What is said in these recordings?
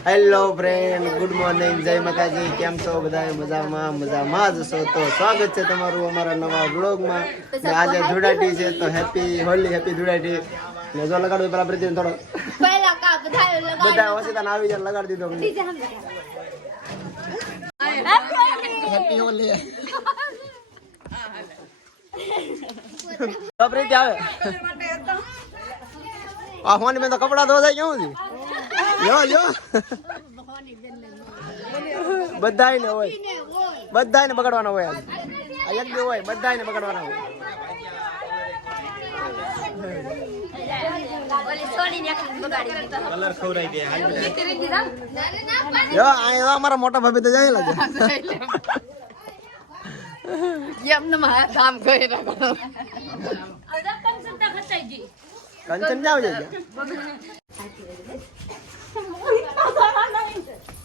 Hello friend good morning જય માતાજી કેમ છો બધા મજામાં મજામાં જ છો તો સ્વાગત છે તમારું અમારા નવા બ્લોગમાં આજે ધૂળાટી છે તો હેપી હોલી હેપી ધૂળાટી. ને જો લગાડો પેલા પ્રતિદિન થોડો. પહેલા કા બધા બધા તને આવી જાય લગાડી દીધો હેપી હોલી તો પ્રીતિ આવે. આ ફોન મેં તો કપડા ધોવા જાય કેવું છે. લ્યો લ્યો. બધાય હોય. બધાય ને પકડવાના હોય. આ એક દી હોય બધાયને પકડવાના હોય અમારા મોટા ભાભી તો જાય લાગે. કંચન જાવ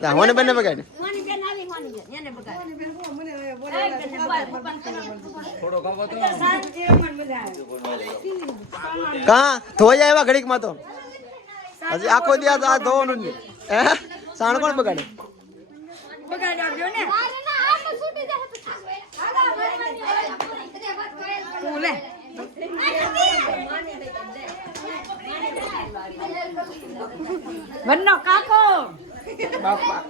હોને બંને બગાડ મોની બેન આવી મોની બેન એને બગાડે કા? ધોઈ જાય એવા ઘડીકમાં તો. હજી આખો દી આ ધોવાનું જ હે? સાણ કોણ બગાડે? અરે ના? આ તો છૂટી જાય તો તું લે. વનનો કાકો. બાપા.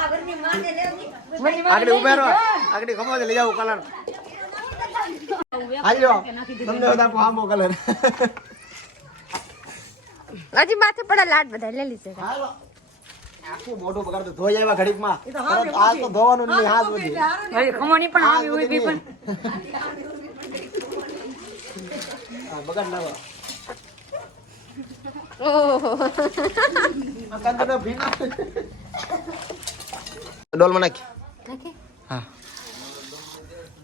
આગળ ઊભા રહો. આગળ ખમો લઈ જાવ કલર. હાલ્યો તમને બધા આમો કલર. હજી માથે પડે લાડ બધા લઈ લીધે. હાલો. આખું મોઢું બગાડતો ધોઈ આવ્યા ઘડીકમાં આ તો ધોવાનું નહીં હાથ બધી. હવે પણ આવી હોય પણ. બગાડ ના ઓહો કાંદો ભીના ડોલમાં નાખી નાખી હા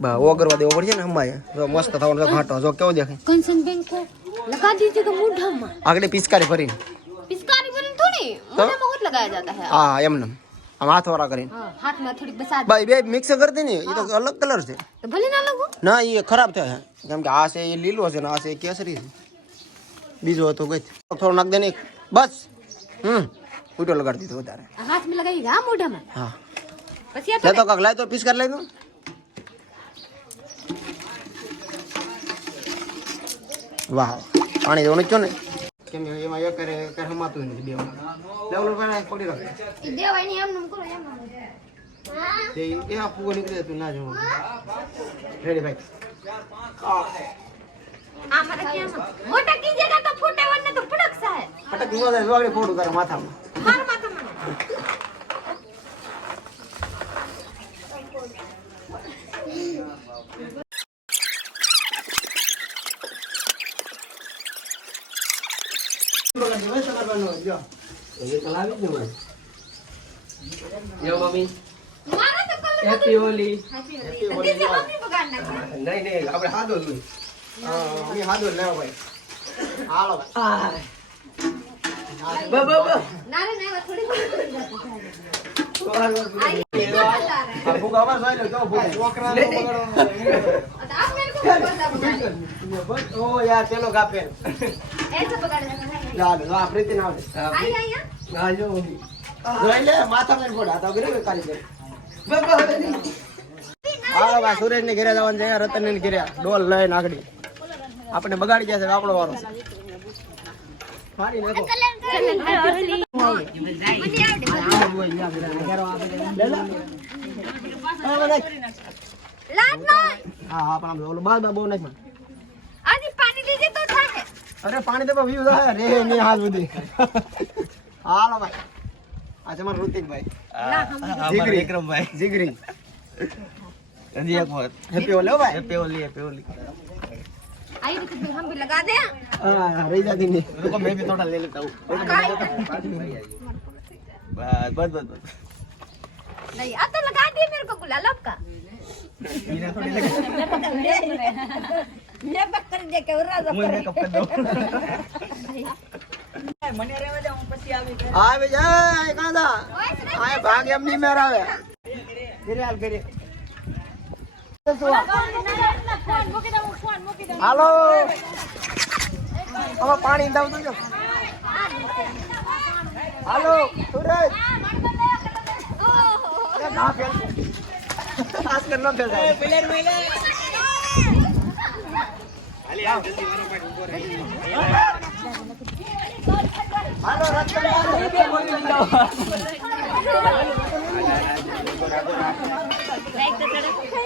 બા ઓગરવા દેવો પડશે ને અમાય જો મસ્ત થવાનો જો ઘાટો જો કેવો દેખાય કન્સન બેંક લગા દીજે તો મોઢામાં આગળ પિચકારી ભરીને પિચકારી ભરીને થોડી મોઢામાં ઓટ લગાયા જાતા હે હા એમ નમ આમ હાથ વાળા કરીને હાથ માં થોડી બસા ભાઈ બે મિક્સ કરી દે ને એ તો અલગ કલર છે ભલે ના લાગો ના એ ખરાબ થાય કેમ કે આ છે એ લીલો છે ને આ છે કેસરી છે બીજો હતો કઈ. થોડો નાખ દે ને બસ. હમ. ઉટો લગાડી દીધો વધારે. હાથ મે લગાવી ગા મોઢામાં? હા. પછી તો કાક લાય તો પીસ કરી લઈ દઉં વાહ. પાણી દેવાનું છો ને? કેમ એમાં એક કરે કરે નથી બે લેવલ પર ના જો ફટક નો જાય લોગડી ફોડું હોલી નહીં નહીં આપણે હાદો જોઈએ હાદો લેવા ભાઈ. હાલો. ભાઈ બ બ બ. ના રે ના થોડી સુરેશ ને ઘેરા જવાનું છે રતન ને ઘેરા. ડોલ લઈને આગળ. આપણે બગાડી ગયા છે આપણો વાળો મારી નાખો. અરે પાણી તો વ્યૂ થાય રે ને હાલ બધી હાલો ભાઈ આજે મારો ઋતિકભાઈ વિક્રમભાઈ જીગરી હેપી ઓલી ભાઈ હેપી ઓલી હેપી ઓલી आई तो फिर हम भी लगा दे હા રહી જતી નહીં रुको मैं भी थोड़ा ले लेता हूँ बस बस बस बस नहीं अब तो लगा दिए मेरे को गुलाब का મેં બક કરી દે કે ઉરાજો હું મેકઅપ કરી દઉં આવે જાય કાંદા આ ભાગ એમ નહીં મેર આવે ઘરે હાલ ઘરે ફોન મૂકી દઉં ફોન મૂકી દઉં હાલો. આમાં પાણી દઉં તો હાલો ના ફેલ આજ કર ન ફેલ હાલો. રતન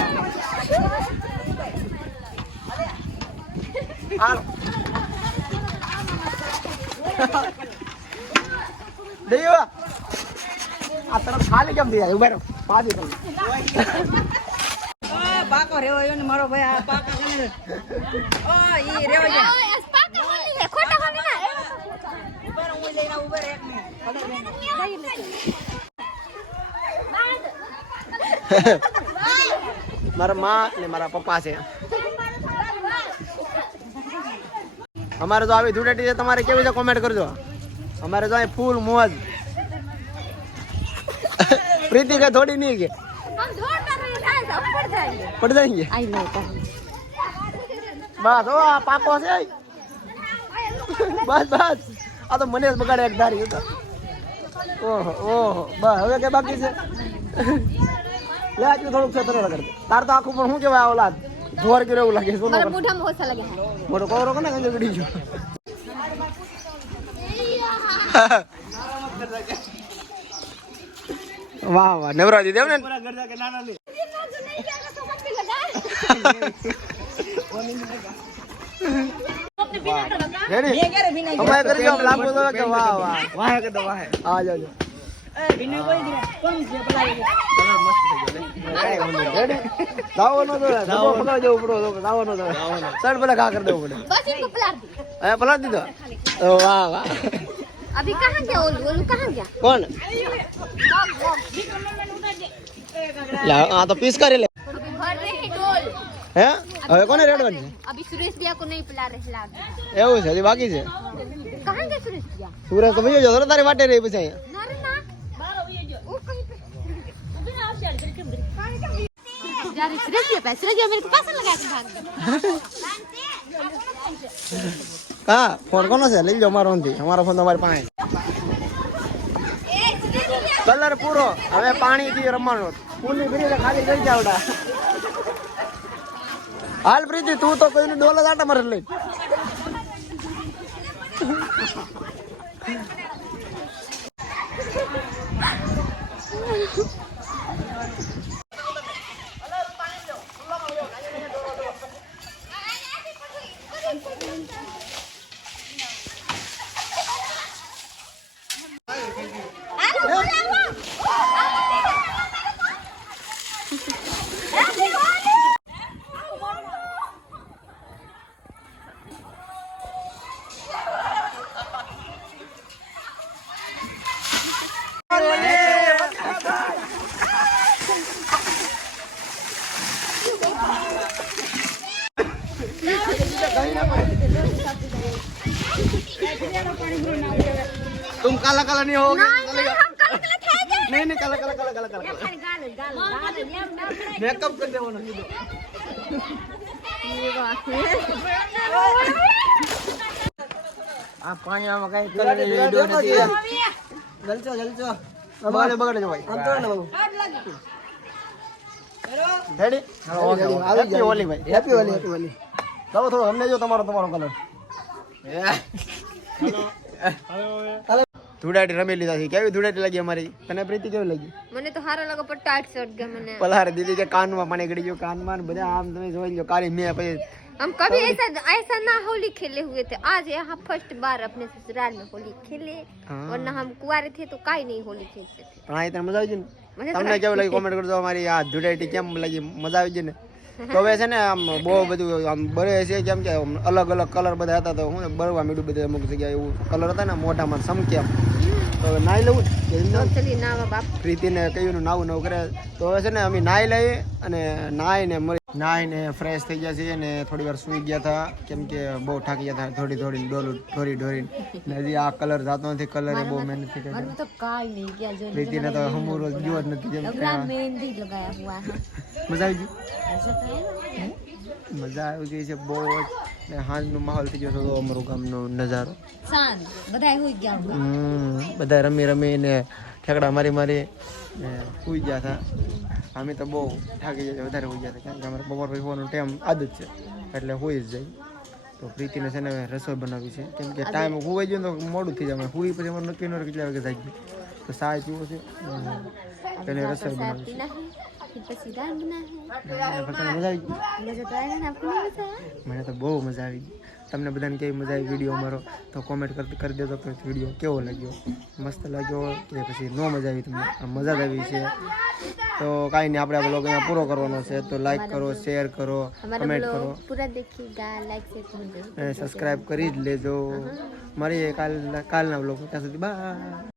દેવા આ તરફ ખાલી કેમ થઈ જાય? ઊભા રહો. પાછી કરું પાકો રેવો એવો ને મારો ભાઈ આ પાકા ઓ ઈ રેવો છે. ખોટા ખોટા ના ઊભા હું લઈને ઊભા એક મિનિટ. મારા માં ને મારા પપ્પા છે. અમારે જો આવી ધૂળેટી છે તમારે કેવી છે કોમેન્ટ કરજો. અમારે જો અહીં ફૂલ મોજ. પ્રીતિ કે થોડી નહીં કે? પડ જાયંગે બસ ઓ આ પાકો છે. બસ બસ. આ તો મને જ બગાડે એક ધારી તો. ઓહો ઓહો બસ. હવે કે બાકી છે? લે આજનું થોડુંક છે તરફ તાર તો આખું પણ શું કેવાય કહેવાય ઓલાદ? જોર કર્યો એવું લાગે છે. મારા મોઢામાં ઓછા લાગે મોટો કોરો કોને ગંજો ગડી જો વાહ વાહ નવરાજી દેવ ને? રેડી અમારે કરી દો લાંબો દો કે વાહ વાહ. વાહ કે દો વાહ. આ જાજો એ વિનય કોઈ દી કોણ છે પેલા એ? રેડી દાવો નો દો દાવો પકડ જવું પડો દાવો નો દો સર પેલા કા કરી દેવું પડે बस इनको पलार दी એ પલાટ દીધો ઓ વાહ વાહ अभी कहाँ गया ओलू ओलू कहाँ गया કોણ લા આ તો પીસ કરી લે अभी भर रहे हैं डोल હે હવે કોને રેડવાની अभी सुरेश भैया को नहीं पिला रहे फिलहाल છે એવું છે હજી બાકી છે कहाँ गए सुरेश भैया સુરત તો ભાઈ જો તારી વાટે રહી પછી અહીંયા जा रही सुरेश भैया पे सुरेश भैया मेरे को पास लगा के भाग गए કા ફોન કોનો છે લઈ જાઓ મારો નથી અમારો ફોન તમારી પાસે કલર પૂરો હવે પાણી થી રમવાનું ફૂલની ફરી ખાલી કરી જાવડા હાલ પ્રીતિ તું તો કોઈની ડોલ જ આટા મારે લઈ काला काला नहीं होगे नहीं नहीं काला काला काला काला काला मेकअप कर देवो ना આ પાણીમાં કઈ કલર વિડિયો નથી જલચો જલચો બગાડે બગાડે જો ભાઈ આમ તો ને બાબુ રેડી હેપી હોલી ભાઈ હેપી હોલી હેપી હોલી લાવો થોડો અમને જો તમારો તમારો કલર ધૂળાટી રમી લીધા છે કેવી ધૂળાટી લાગી અમારી તને પ્રીતિ કેવી લાગી મને તો હારો લગો પણ ટાઈટ શર્ટ ગમે મને પલારે દીદી કે કાનમાં પાણી ગળી ગયું કાનમાં ને બધા આમ તમે જોઈ લો કાળી મેં પછી हम कभी ऐसा ऐसा ना होली खेले हुए थे आज यहाँ फर्स्ट बार अपने ससुराल में होली खेले हाँ। वरना हम कुआरे थे तो काई नहीं होली खेलते थे પણ આ તને મજા આવી છે ને મજા તો તમને કેવું લાગ્યું કોમેન્ટ કરજો અમારી આ ધૂળેટી કેમ લાગી મજા આવી છે ને તો હવે છે ને આમ બહુ બધું આમ બરે છે, કેમ કે અલગ અલગ કલર બધા હતા, તો હું બરવા મીડું બધું અમુક જગ્યાએ એવું કલર હતા ને મોઢામાં સમકે તો નાહી લઉં પ્રીતિને કહ્યું નાવું નવું કરે. તો હવે છે ને અમે નાહી લઈએ અને નાહીને મળી નાહીને ફ્રેશ થઈ ગયા છીએ ને થોડી વાર સૂઈ ગયા હતા. કેમ કે બહુ થાકી ગયા હતા. થોડી થોડી ડોલું ઢોરી ઢોરી હજી આ કલર જાતો નથી. કલર એ બહુ મહેનત થઈ ગઈ પ્રીતિને તો હમુરો જોવો જ નથી. મજા આવી ગઈ? મજા આવી ગઈ છે બહુ જ. ને સાંજનો માહોલ થઈ ગયો હતો અમારું ગામનો નજારો. સાંજ બધા રમી રમી ને ઠેકડા મારી મારી ને સૂઈ ગયા હતા. અમે તો બહુ થાકી જાય વધારે હોઈ ગયા હતા કારણ કે અમારે બપોર પછી હોવાનો ટાઈમ આદત છે એટલે હોઈ જ જાય. તો પ્રીતિને છે ને રસોઈ બનાવી છે. કેમ કે ટાઈમ હોવાઈ ગયો તો મોડું થઈ જાય પૂરી પછી અમારે નક્કી ન કેટલા વાગે થાય તો સાય પીવો છે પહેલે રસોઈ બનાવી છે. મને તો બહુ મજા આવી ગઈ. તમને બધાને કેવી મજા આવી વીડિયો અમારો? તો કોમેન્ટ કરતી કરી દેજો કે વીડિયો કેવો લાગ્યો? મસ્ત લાગ્યો કે પછી ન મજા આવી તમને? મજા જ આવી છે. તો કાંઈ નહીં, આપણે બ્લોગ અહીંયા પૂરો કરવાનો છે. તો લાઈક કરો શેર કરો કમેન્ટ કરો. પૂરા કરી જ લેજો. મારી કાલ કાલના બ્લોગ ત્યાં સુધી બા